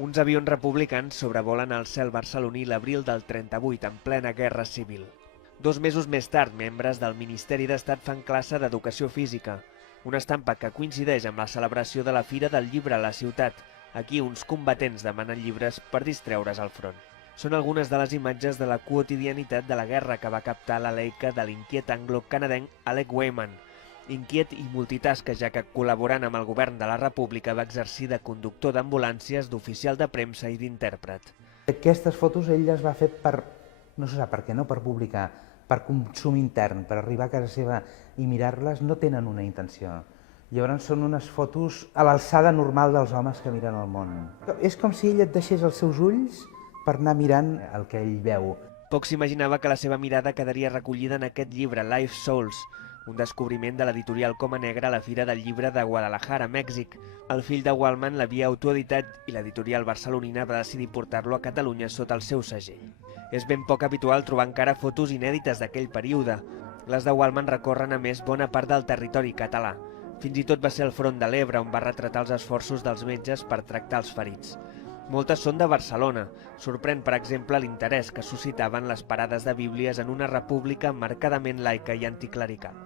Uns avions republicans sobrevolen el cel barceloní l'abril del 38, en plena guerra civil. 2 mesos més tard, membres del Ministeri d'Estat fan classe d'Educació Física, una estampa que coincideix amb la celebració de la Fira del Llibre a la ciutat. Aquí uns combatents demanen llibres per distreure's al front. Són algunes de les imatges de la quotidianitat de la guerra que va captar la Leica de l'inquiet anglo-canadenc Alec Wayman. Inquiet i multitasca, ja que col·laborant amb el govern de la República va exercir de conductor d'ambulàncies, d'oficial de premsa i d'intèrpret. Aquestes fotos ell les va fer per, no se sap per què, no per publicar, per consum intern, per arribar a casa seva i mirar-les, no tenen una intenció. Llavors són unes fotos a l'alçada normal dels homes que miren el món. És com si ell et deixés els seus ulls per anar mirant el que ell veu. Poc s'imaginava que la seva mirada quedaria recollida en aquest llibre, Life Souls, un descobriment de l'editorial Coma Negra a la Fira del Llibre de Guadalajara, Mèxic. El fill de Wallman l'havia autoeditat i l'editorial barcelonina va decidir portar-lo a Catalunya sota el seu segell. És ben poc habitual trobar encara fotos inèdites d'aquell període. Les de Wallman recorren a més bona part del territori català. Fins i tot va ser al front de l'Ebre, on va retratar els esforços dels metges per tractar els ferits. Moltes són de Barcelona. Sorprèn, per exemple, l'interès que suscitaven les parades de bíblies en una república marcadament laica i anticlerical.